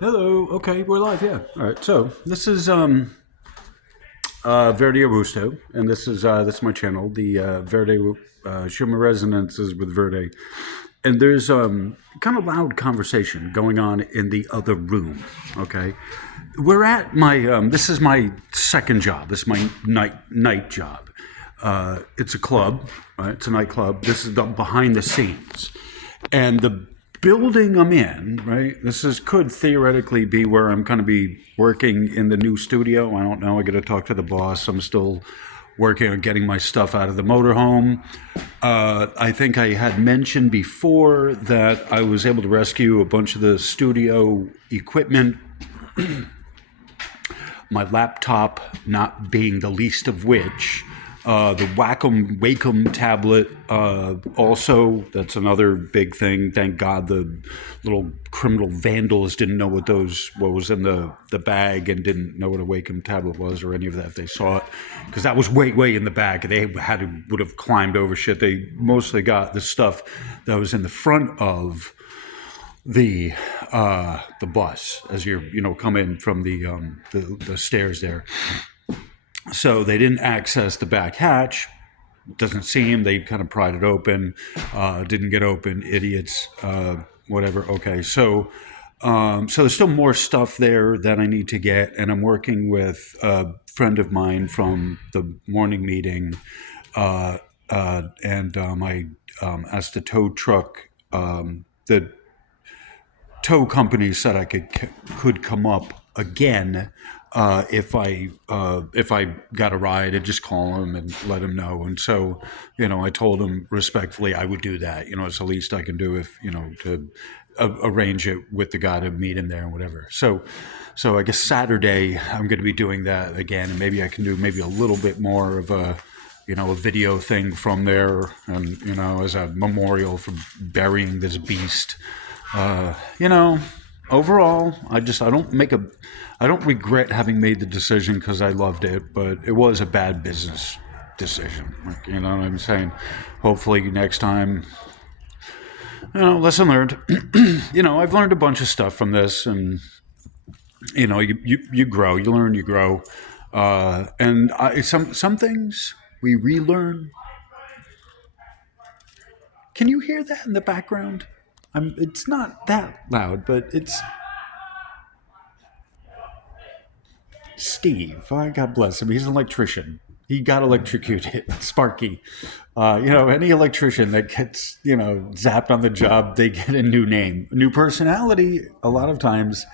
Hello. Okay, we're live. Yeah. All right. So this is Verde Augusto, and this is my channel, the Verde Schumann Resonances with Verde. And there's kind of loud conversation going on in the other room. Okay, we're at my this is my second job. This is my night job. It's a club, right? It's a nightclub. This is the behind the scenes, and the building I'm in, right? Could theoretically be where I'm going to be working in the new studio. I don't know. I got to talk to the boss. I'm still working on getting my stuff out of the motorhome. I think I had mentioned before that I was able to rescue a bunch of the studio equipment, my laptop not being the least of which. The Wacom tablet, also, that's another big thing. Thank God the little criminal vandals didn't know what was in the bag and didn't know what a Wacom tablet was or any of that if they saw it. Because that was way in the back. They would have climbed over shit. They mostly got the stuff that was in the front of the bus as you come in from the stairs there. So they didn't access the back hatch. Doesn't seem. They kind of pried it open. Didn't get open. Idiots. Whatever. Okay. So there's still more stuff there that I need to get, and I'm working with a friend of mine from the morning meeting, and I asked the tow truck. The tow company said I could come up again if I got a ride, and just call him and let him know. And so, I told him respectfully I would do that. It's the least I can do if to arrange it with the guy to meet him there and whatever. So I guess Saturday I'm going to be doing that again, and maybe I can do maybe a little bit more of a video thing from there, and as a memorial for burying this beast. Overall, I don't regret having made the decision because I loved it, but it was a bad business decision. You know what I'm saying? Hopefully next time, lesson learned. I've learned a bunch of stuff from this, and you grow, you learn, you grow, and some things we relearn. Can you hear that in the background? It's not that loud, but it's Steve. God bless him. He's an electrician. He got electrocuted. Sparky. Any electrician that gets, zapped on the job, they get a new name. New personality, a lot of times,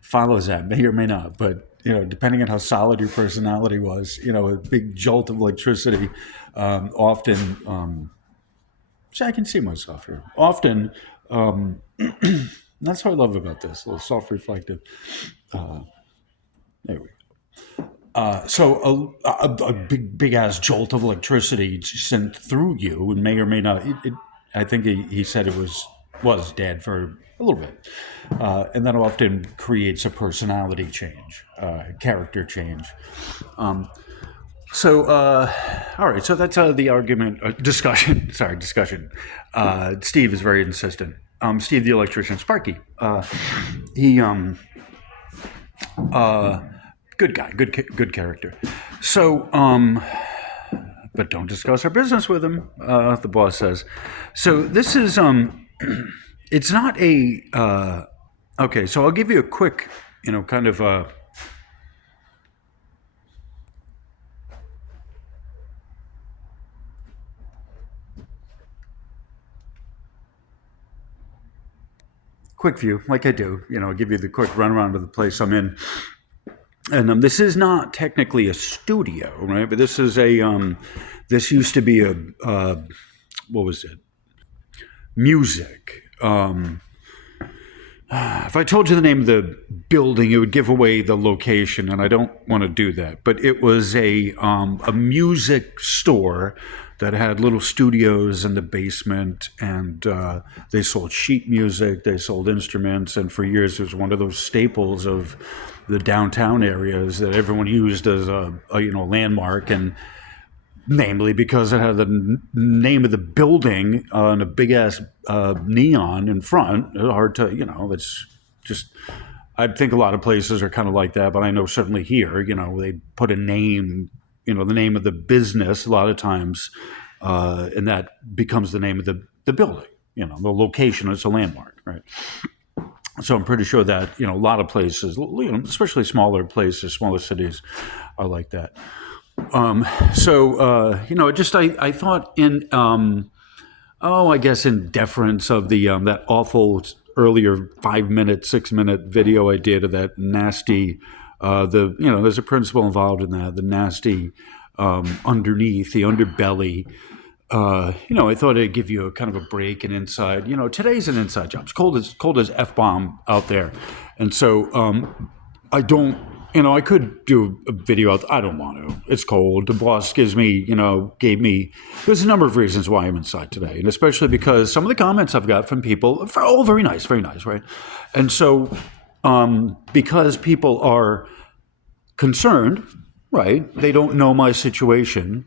follows that. May or may not. But, depending on how solid your personality was, a big jolt of electricity often. See, I can see myself here. Often, that's what I love about this, a little self-reflective. There we go. So a big ass jolt of electricity sent through you, and may or may not. I think he said it was dead for a little bit, and that often creates a personality change, character change. All right. So that's the argument, discussion. Sorry, discussion. Steve is very insistent. Steve, the electrician, Sparky. He good guy, good character. So, but don't discuss our business with him. The boss says. So this is it's not a okay. So I'll give you a quick, kind of quick view, like I do. I'll give you the quick runaround of the place I'm in. And this is not technically a studio, right? But this is this used to be a what was it? Music. If I told you the name of the building, it would give away the location, and I don't want to do that. But it was a music store that had little studios in the basement, and they sold sheet music, they sold instruments, and for years it was one of those staples of the downtown areas that everyone used as a landmark, and namely because it had the name of the building on a big ass neon in front. It was hard to, it's just, I think a lot of places are kind of like that, but I know certainly here, they put a name, the name of the business a lot of times, and that becomes the name of the building, the location is a landmark, right? So I'm pretty sure that, a lot of places, especially smaller places, smaller cities are like that. I thought I guess in deference of that awful earlier 5 minute, 6 minute video I did of that nasty, there's a principle involved in that, the nasty underneath, the underbelly. I thought it'd give you a kind of a break and inside. Today's an inside job. It's cold as F-bomb out there. And so I don't, I could do a video out. I don't want to. It's cold. The boss gave me, there's a number of reasons why I'm inside today. And especially because some of the comments I've got from people are very nice, right? And so because people are concerned, right? They don't know my situation.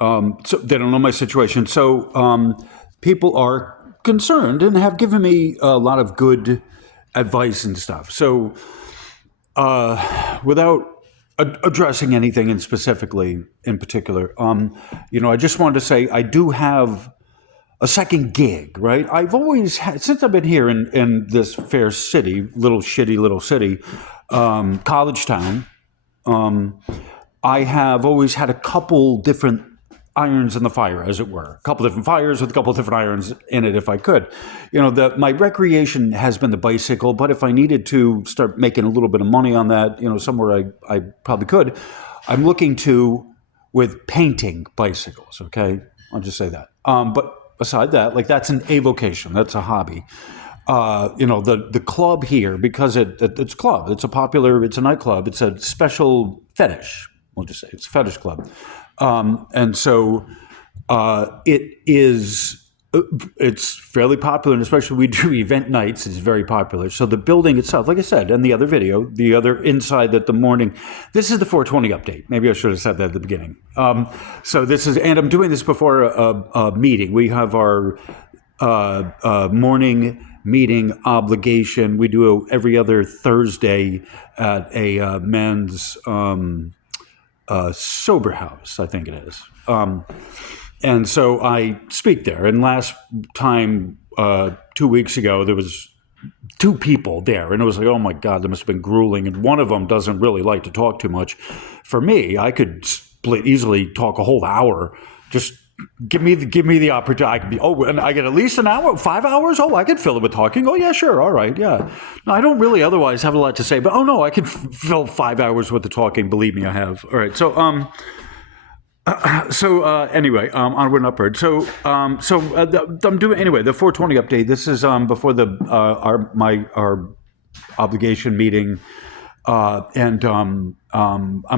So they don't know my situation. So people are concerned and have given me a lot of good advice and stuff. So without addressing anything in particular, I just wanted to say I do have a second gig, right? I've always had, since I've been here in this fair city, shitty little city, college town, I have always had a couple different irons in the fire, as it were. A couple different fires with a couple different irons in it, if I could. My recreation has been the bicycle, but if I needed to start making a little bit of money on that, somewhere I probably could. I'm looking with painting bicycles, okay? I'll just say that. But aside that, that's an avocation. That's a hobby. The club here, because it's club. It's a nightclub. It's a special fetish. We'll just say it's a fetish club. And so it's fairly popular, and especially we do event nights, it's very popular. So the building itself, like I said, in the other video, the other inside that the morning, this is the 420 update. Maybe I should have said that at the beginning. And I'm doing this before a meeting. We have our morning meeting obligation. We do every other Thursday at a men's sober house, I think it is. And so I speak there. And last time, 2 weeks ago, there was 2 people there. And it was like, oh my God, that must have been grueling. And one of them doesn't really like to talk too much. For me, I could easily talk a whole hour. Just give me the opportunity. I could be, and I get at least an hour, 5 hours? Oh, I could fill it with talking. Oh, yeah, sure. All right. Yeah. No, I don't really otherwise have a lot to say, but I could fill 5 hours with the talking. Believe me, I have. All right. So, anyway, onward and upward. I'm doing, anyway, the 420 update. This is, before our obligation meeting. And I'm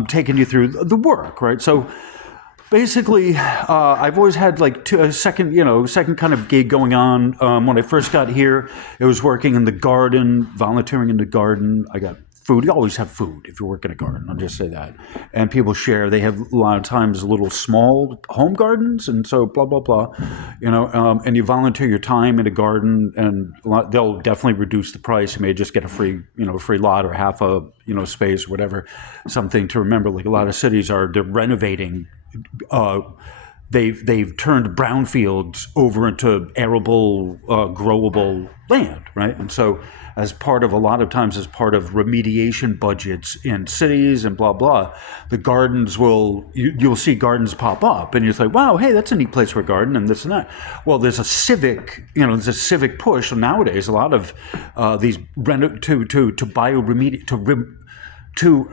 taking you through the work, right? So, basically, I've always had a second kind of gig going on. When I first got here, it was working in the garden, volunteering in the garden. I got food. You always have food if you work in a garden. I'll just say that. And people share. They have a lot of times little small home gardens, and so blah blah blah. And you volunteer your time in a garden, and they'll definitely reduce the price. You may just get a free lot or half a space or whatever. Something to remember. Like a lot of cities they're renovating. They've turned brownfields over into arable, growable land, right? And so, as part of remediation budgets in cities and blah blah, the gardens you'll see gardens pop up, and you're like, wow, hey, that's a neat place for a garden, and this and that. Well, there's a civic push nowadays. A lot of these to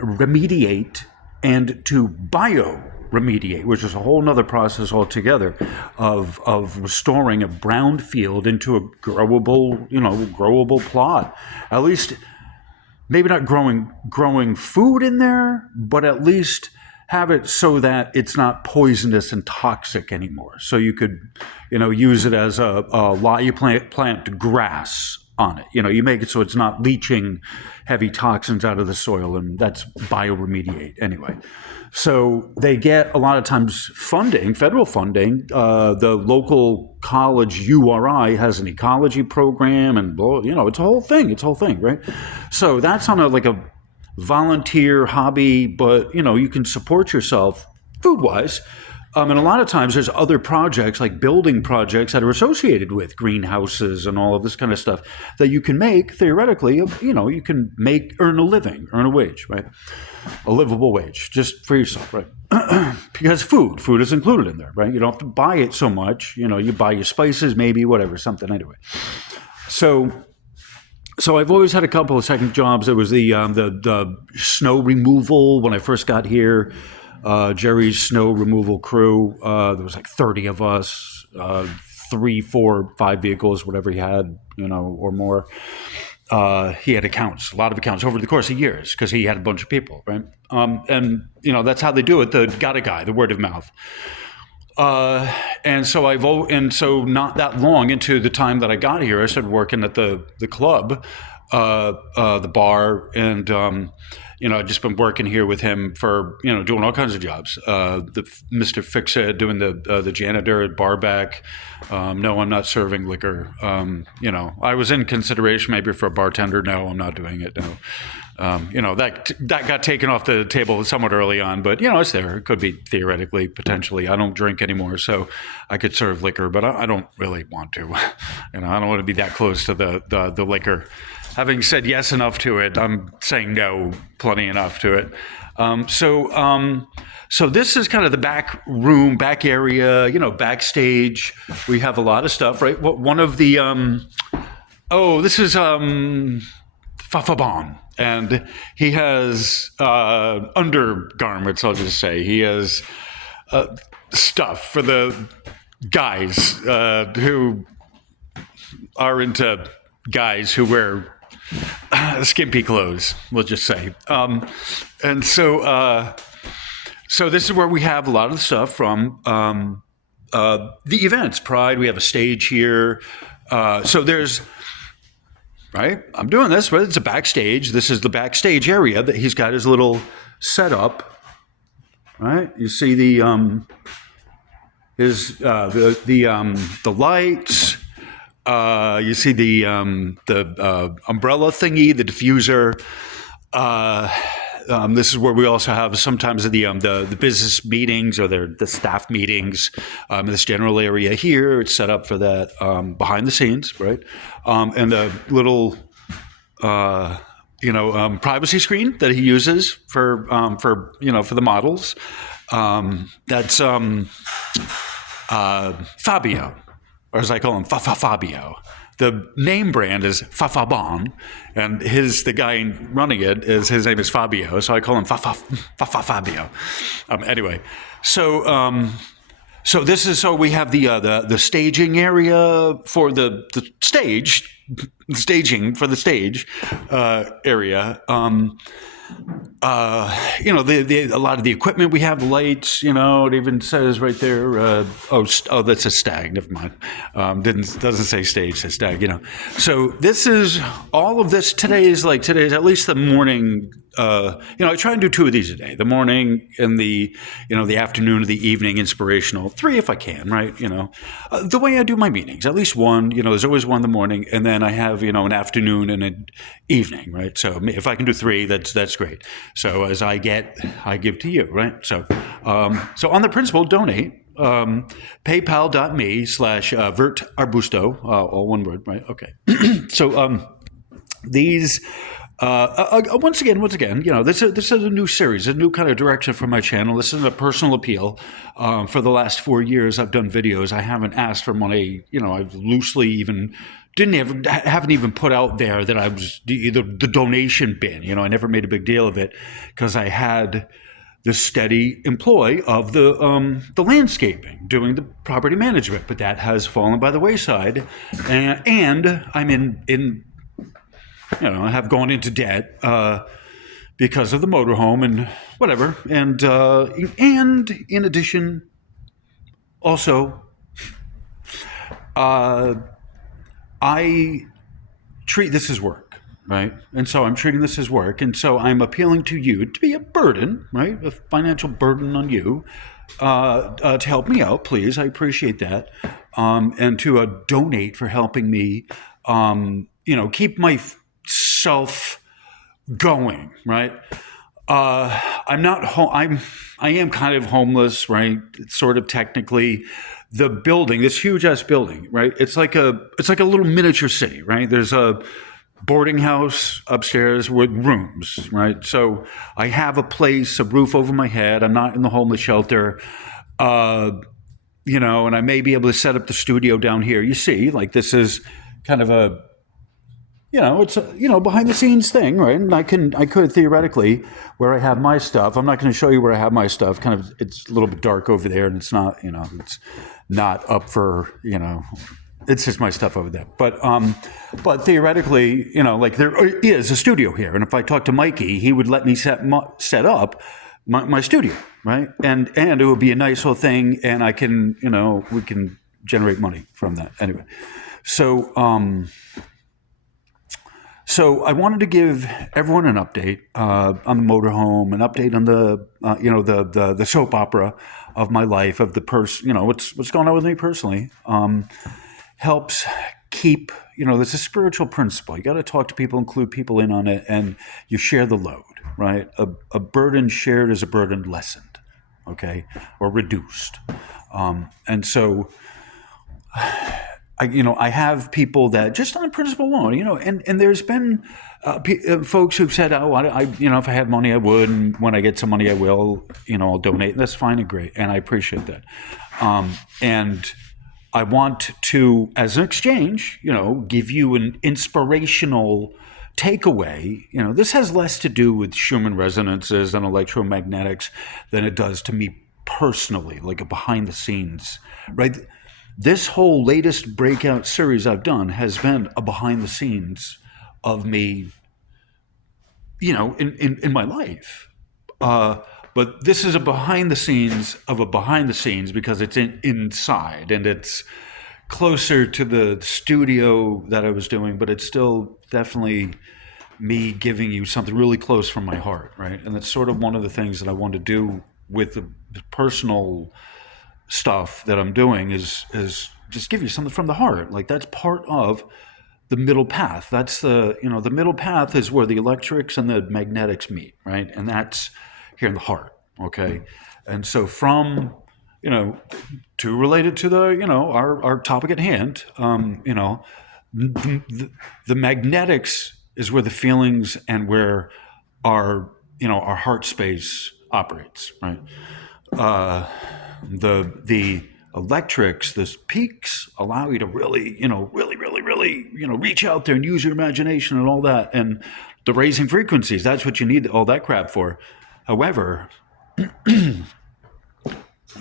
remediate and to bioremediate, which is a whole nother process altogether of restoring a brownfield into a growable plot. At least maybe not growing food in there, but at least have it so that it's not poisonous and toxic anymore. So you could, use it as you plant grass on it. You make it so it's not leaching heavy toxins out of the soil, and that's bioremediate anyway. So they get a lot of times funding, federal funding. The local college URI has an ecology program, and it's a whole thing. It's a whole thing, right? So that's on a volunteer hobby, but you can support yourself food wise. And a lot of times there's other projects like building projects that are associated with greenhouses and all of this kind of stuff that you can make theoretically. You can earn a living, earn a wage, right? A livable wage just for yourself, right? Because food is included in there, right? You don't have to buy it so much. You buy your spices, maybe, whatever, something anyway. So I've always had a couple of second jobs. There was the snow removal when I first got here. Jerry's snow removal crew. There was like 30 of us, 3, 4, 5 vehicles, whatever he had, or more. He had accounts, a lot of accounts over the course of years because he had a bunch of people, right? And that's how they do it. The word of mouth. And so not that long into the time that I got here, I started working at the club, the bar, and I've just been working here with him for doing all kinds of jobs. The Mr. Fix-It, doing the janitor at Barback. No, I'm not serving liquor. I was in consideration maybe for a bartender. No, I'm not doing it. No. That got taken off the table somewhat early on, but it's there. It could be theoretically, potentially. I don't drink anymore, so I could serve liquor, but I don't really want to. I don't want to be that close to the liquor. Having said yes enough to it, I'm saying no plenty enough to it. So this is kind of the back room, back area, backstage. We have a lot of stuff, right? One of the this is Fafabon. And he has undergarments, I'll just say. He has stuff for the guys who are into guys who wear skimpy clothes, we'll just say. And so this is where we have a lot of the stuff from the events. Pride, we have a stage here. So there's... Right, I'm doing this, but it's a backstage. This is the backstage area that he's got his little setup. Right, you see the lights. You see the umbrella thingy, the diffuser. This is where we also have sometimes the business meetings or the staff meetings. This general area here, it's set up for that behind the scenes, right? And a little privacy screen that he uses for the models. That's Fabio, or as I call him, Fabio. The name brand is Fafabon, and the guy running it his name is Fabio, so I call him Fabio. Anyway, so we have the staging area for the stage, staging for the stage area. A lot of the equipment we have, lights, it even says right there, that's a stag, never mind. Doesn't say stage, says stag, So this is, all of this, today's at least the morning, I try and do 2 of these a day, the morning and the afternoon or the evening inspirational, 3 if I can, right? The way I do my meetings, at least 1, there's always 1 in the morning, and then I have, an afternoon and an evening, right? So if I can do 3, that's great. So as I give to you, right? So on the principle, donate. PayPal.me/Vert Arbusto, all one word, right? Okay. So these. Once again, this is a new series, a new kind of direction for my channel. This is a personal appeal. For the last 4 years, I've done videos. I haven't asked for money. I've loosely haven't even put out there that I was the donation bin. I never made a big deal of it because I had the steady employ of the landscaping, doing the property management, but that has fallen by the wayside, and I'm in. I have gone into debt because of the motorhome and whatever. And in addition, also, I treat this as work, right? And so I'm treating this as work. And so I'm appealing to you to be a burden, right? A financial burden on you to help me out, please. I appreciate that. And to donate for helping me, keep myself going, right? I'm not home. I am kind of homeless, right? It's sort of technically. The building, this huge ass building, right? It's like a little miniature city, right? There's a boarding house upstairs with rooms, right? So I have a place, a roof over my head. I'm not in the homeless shelter, and I may be able to set up the studio down here. You see, like this is kind of a it's a, behind the scenes thing, right? And I could theoretically, where I have my stuff. I'm not going to show you where I have my stuff. Kind of, it's a little bit dark over there, and it's not, it's not up for, it's just my stuff over there. But theoretically, like there is a studio here, and if I talk to Mikey, he would let me set up my studio, right? And it would be a nice little thing, and I can, we can generate money from that anyway. So I wanted to give everyone an update on the motorhome, an update on the soap opera of my life, of the what's going on with me personally. Helps keep, there's a spiritual principle. You got to talk to people, include people in on it, and you share the load, right? A burden shared is a burden lessened, okay, or reduced. And so I have people that just on principle alone, and there's been folks who've said, oh, if I had money, I would, and when I get some money, I will, I'll donate. And that's fine and great, and I appreciate that. And I want to, as an exchange, give you an inspirational takeaway. This has less to do with Schumann resonances and electromagnetics than it does to me personally, like a behind the scenes, right? This whole latest breakout series I've done has been a behind the scenes of me, in my life. But this is a behind the scenes of a behind the scenes because it's inside and it's closer to the studio that I was doing, but it's still definitely me giving you something really close from my heart, right? And that's sort of one of the things that I want to do with the personal stuff that I'm doing is just give you something from the heart. Like that's part of the middle path. That's the middle path is where the electrics and the magnetics meet, right? And that's here in the heart, okay? And so from, to relate it to the, our topic at hand, the magnetics is where the feelings and where our heart space operates, right? The electrics, the peaks allow you to really, really, reach out there and use your imagination and all that. And the raising frequencies, that's what you need all that crap for. However, when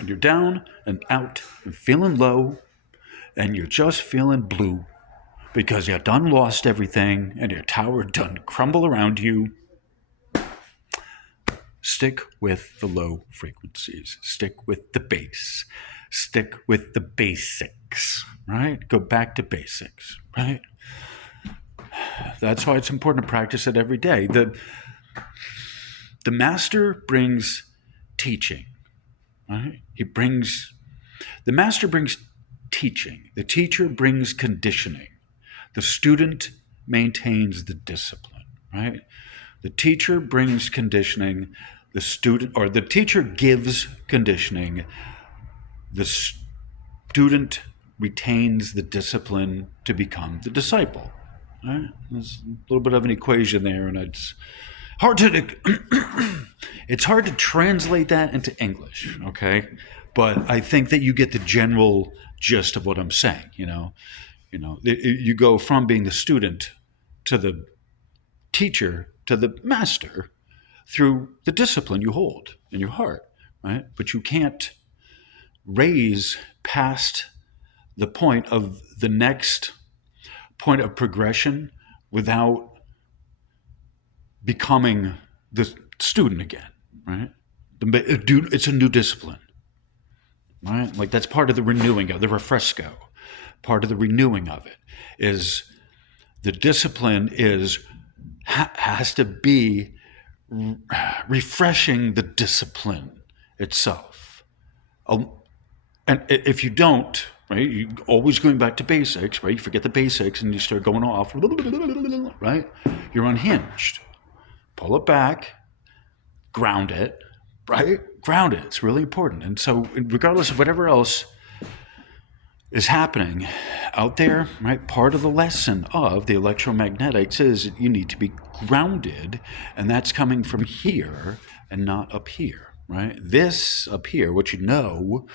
you're down and out and feeling low and you're just feeling blue because you done lost everything and your tower done crumble around you, stick with the low frequencies. Stick with the bass. Stick with the basics, right? Go back to basics, right? That's why it's important to practice it every day. The master brings teaching, right? The master brings teaching. The teacher brings conditioning. The student maintains the discipline, right? The teacher brings conditioning. The teacher gives conditioning. The student retains the discipline to become the disciple. Right? There's a little bit of an equation there, and it's hard to translate that into English, okay? But I think that you get the general gist of what I'm saying. You go from being the student to the teacher to the master through the discipline you hold in your heart, right? But you can't raise past the point of the next point of progression without becoming the student again, right? It's a new discipline, right? Like that's part of the renewing of the refresco. Part of the renewing of it is The discipline has to be refreshing the discipline itself. And if you don't, right, you always going back to basics, right? You forget the basics and you start going off, right? You're unhinged. Pull it back, ground it, right? Ground it. It's really important. And so regardless of whatever else is happening out there, right? Part of the lesson of the electromagnetics is you need to be grounded, and that's coming from here and not up here, right? This up here, what you know,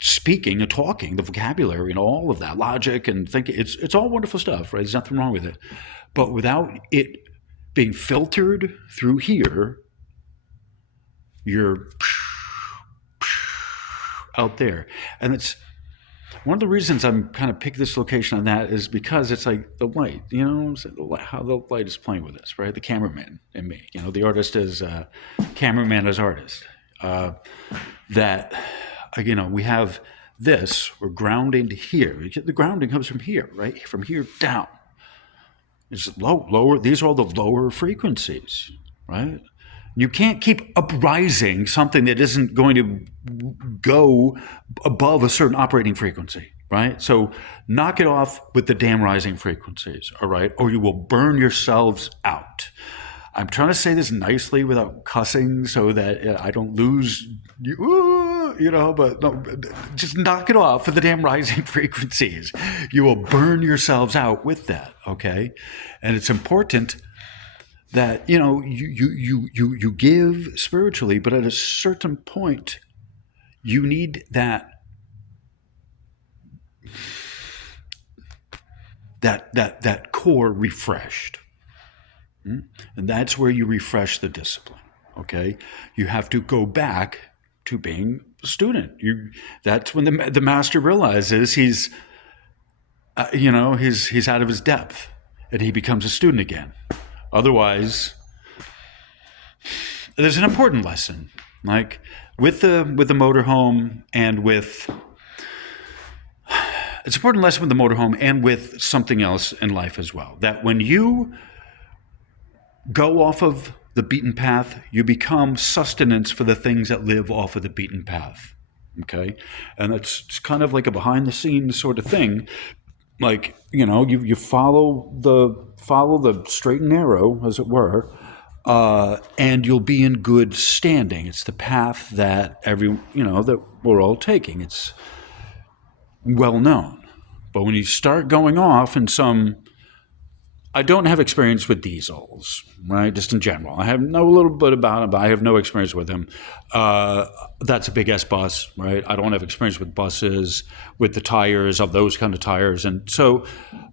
speaking and talking, the vocabulary and all of that, logic and thinking, it's all wonderful stuff, right? There's nothing wrong with it. But without it being filtered through here, you're out there. And it's one of the reasons I'm kind of pick this location on that is because it's like the light, you know, how the light is playing with us, right? The cameraman and me, you know, the artist is cameraman as artist. That, you know, we have this, we're grounded here. The grounding comes from here, right? From here down. It's lower. These are all the lower frequencies, right? You can't keep uprising something that isn't going to go above a certain operating frequency, right? So knock it off with the damn rising frequencies, all right? Or you will burn yourselves out. I'm trying to say this nicely without cussing so that I don't lose you know, but no, just knock it off with the damn rising frequencies. You will burn yourselves out with that, okay? And it's important that, you know, you give spiritually, but at a certain point, you need that core refreshed. And that's where you refresh the discipline, okay? You have to go back to being a student. That's when the master realizes he's out of his depth, and he becomes a student again. Otherwise, there's an important lesson, like with the motorhome and with. It's an important lesson with the motorhome and with something else in life as well. That when you go off of the beaten path, you become sustenance for the things that live off of the beaten path. Okay, and it's kind of like a behind the scenes sort of thing. Like, you know, you follow the straight and narrow, as it were, and you'll be in good standing. It's the path that that we're all taking. It's well known. But when you start going off in some, I don't have experience with diesels, right? Just in general. I know a little bit about them, but I have no experience with them. That's a big S bus, right? I don't have experience with buses, with the tires, of those kind of tires. And so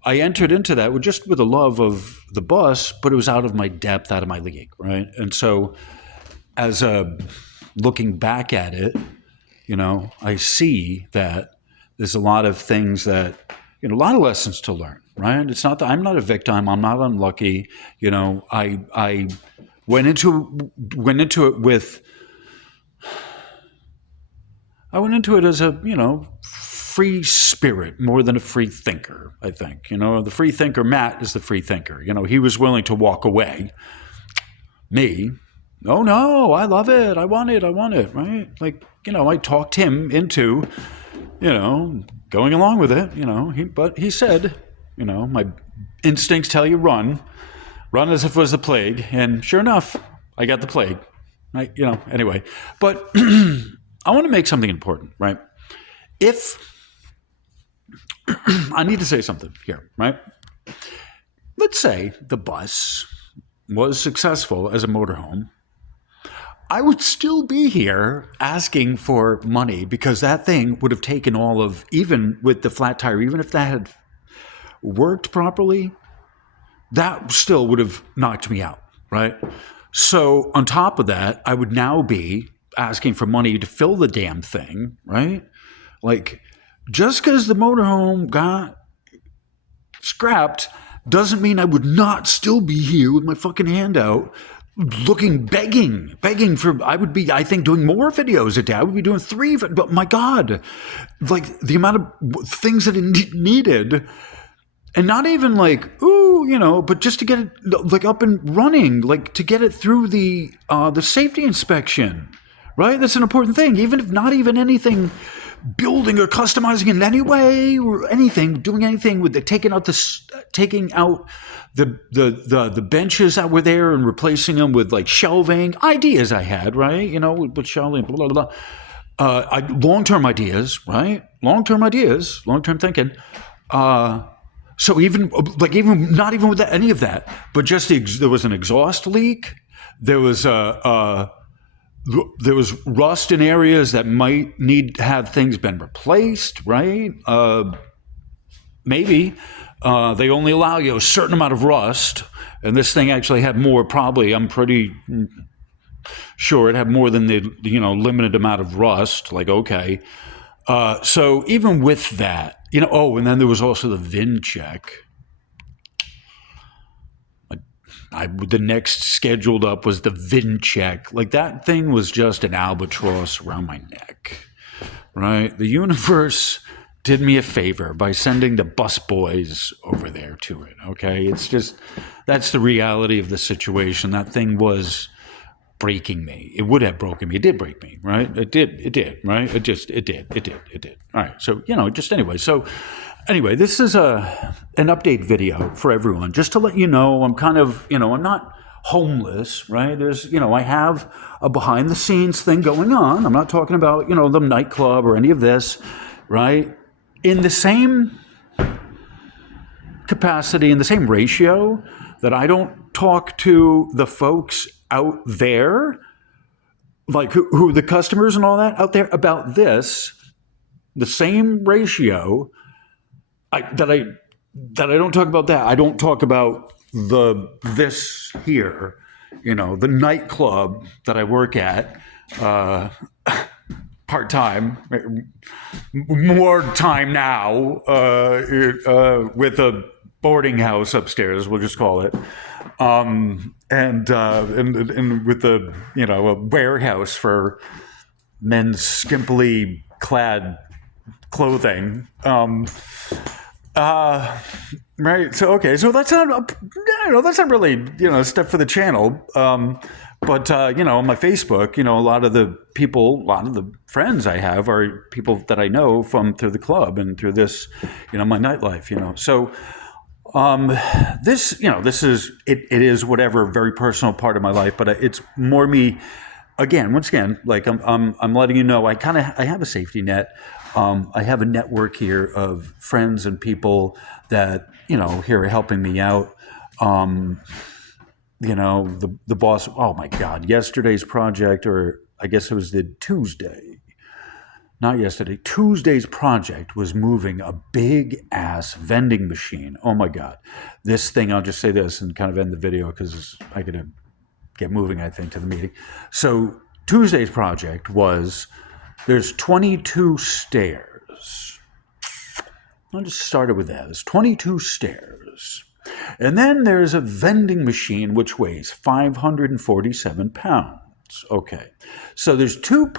I entered into that with a love of the bus, but it was out of my depth, out of my league, right? And so looking back at it, you know, I see that there's a lot of things that, you know, a lot of lessons to learn. Right? It's not that I'm not a victim. I'm not unlucky. You know, I went into it with. I went into it as a, you know, free spirit more than a free thinker. I think, you know, the free thinker Matt is the free thinker. You know, he was willing to walk away. Me, oh no, I love it. I want it. Right? Like, you know, I talked him into, you know, going along with it. You know, but he said. You know, my instincts tell you run as if it was the plague. And sure enough, I got the plague. Right? You know, anyway. But I want to make something important, right? If I need to say something here, right? Let's say the bus was successful as a motorhome. I would still be here asking for money because that thing would have taken all of, even with the flat tire, even if that had worked properly, that still would have knocked me out, right? So on top of that, I would now be asking for money to fill the damn thing, right? Like, just because the motorhome got scrapped doesn't mean I would not still be here with my fucking hand out, begging for, I would be, I think, doing more videos a day. I would be doing 3, but my God, like the amount of things that it needed. And not even like, ooh, you know, but just to get it like up and running, like to get it through the safety inspection, right? That's an important thing. Even if not even anything building or customizing in any way or anything, doing anything with the taking out the benches that were there and replacing them with like shelving ideas I had, right? You know, with shelving, blah blah blah. Long-term ideas, right? Long-term ideas, long-term thinking. So even not even with that, any of that, but just there was an exhaust leak. There was rust in areas that might need to have things been replaced, right? Maybe they only allow you a certain amount of rust, and this thing actually had more. Probably, I'm pretty sure it had more than the limited amount of rust. Like, okay, so even with that, and then there was also the VIN check. The next scheduled up was the VIN check. Like, that thing was just an albatross around my neck, right? The universe did me a favor by sending the bus boys over there to it, okay? It's just, that's the reality of the situation. That thing was breaking me. It would have broken me. It did break me, right? It did, right? It did. All right, so, anyway, this is an update video for everyone, just to let you know I'm kind of, I'm not homeless, right? There's, I have a behind the scenes thing going on. I'm not talking about, the nightclub or any of this, right? In the same capacity, in the same ratio that I don't talk to the folks out there, like who the customers and all that out there about this, the same ratio that I don't talk about that. I don't talk about this here, the nightclub that I work at, part-time, more time now, with a boarding house upstairs, we'll just call it. And with a warehouse for men's skimpily clad clothing. Right. So, okay. So that's not really, stuff for the channel. But on my Facebook, a lot of the friends I have are people that I know through the club and through this, my nightlife, So, this is, it is whatever, very personal part of my life, but it's more me. Once again, like I'm letting you know, I have a safety net. I have a network here of friends and people that, here are helping me out. The boss, oh my God, yesterday's project, or I guess it was Tuesday's project was moving a big ass vending machine. Oh my God. This thing, I'll just say this and kind of end the video because I got to get moving, I think, to the meeting. So Tuesday's project was, there's 22 stairs. I'll just start it with that. There's 22 stairs. And then there's a vending machine which weighs 547 pounds. Okay. So there's two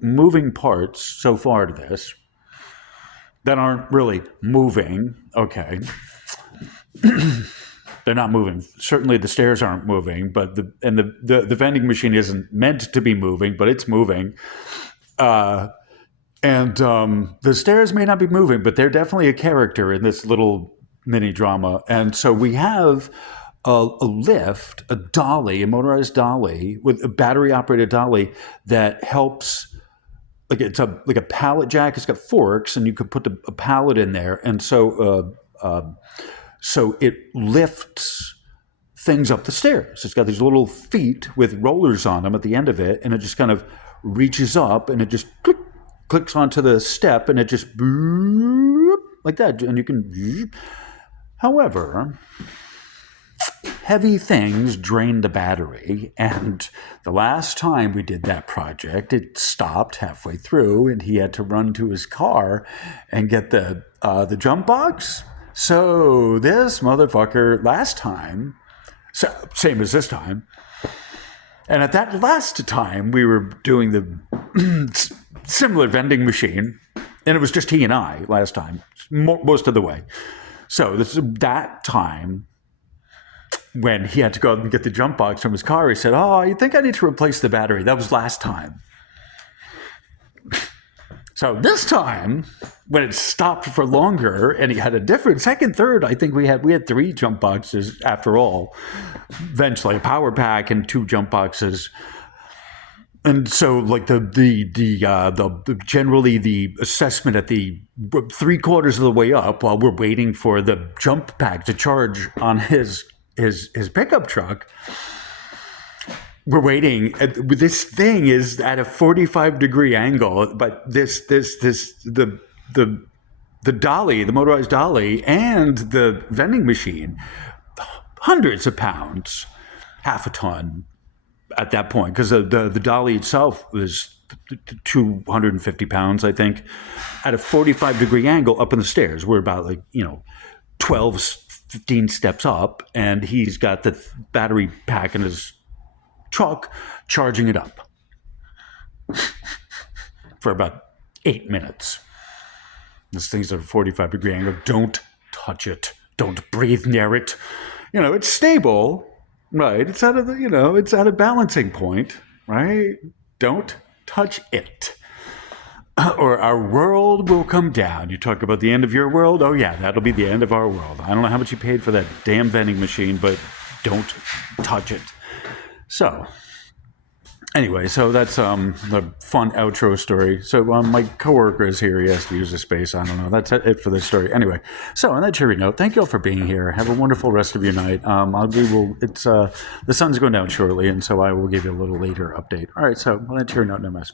moving parts so far to this that aren't really moving. Okay. They're not moving. Certainly the stairs aren't moving, but the vending machine isn't meant to be moving, but it's moving. The stairs may not be moving, but they're definitely a character in this little mini drama. And so we have a lift, a motorized dolly with a battery operated dolly that helps. Like it's like a pallet jack. It's got forks, and you could put a pallet in there, and so it lifts things up the stairs. It's got these little feet with rollers on them at the end of it, and it just kind of reaches up, and it just clicks onto the step, and it just boop, like that, and you can. However, heavy things drain the battery, and the last time we did that project, it stopped halfway through, and he had to run to his car and get the jump box. So this motherfucker last time, same as this time, and at that last time we were doing the similar vending machine, and it was just he and I last time, most of the way. So this is that time when he had to go out and get the jump box from his car. He said, "Oh, you think I need to replace the battery?" That was last time. So this time, when it stopped for longer, and he had a different second, third, I think we had 3 jump boxes after all. Eventually, a power pack and 2 jump boxes. And so, like the generally the assessment at the 3/4 of the way up, while we're waiting for the jump pack to charge on his pickup truck, we're waiting. This thing is at a 45-degree angle, but the dolly, the motorized dolly, and the vending machine, hundreds of pounds, half a ton at that point, because the dolly itself was 250 pounds, I think, at a 45-degree angle up in the stairs. We're about 12, 15 steps up, and he's got the battery pack in his truck, charging it up for about 8 minutes. This thing's at a 45-degree angle. Don't touch it. Don't breathe near it. It's stable, right? It's at it's at a balancing point, right? Don't touch it, or our world will come down. You talk about the end of your world. Oh yeah, that'll be the end of our world. I don't know how much you paid for that damn vending machine, but don't touch it. So, anyway, so that's the fun outro story. So my coworker is here. He has to use the space. I don't know. That's it for this story. Anyway, so on that cheery note, thank you all for being here. Have a wonderful rest of your night. The sun's going down shortly, and so I will give you a little later update. All right, so on that cheery note, no mess.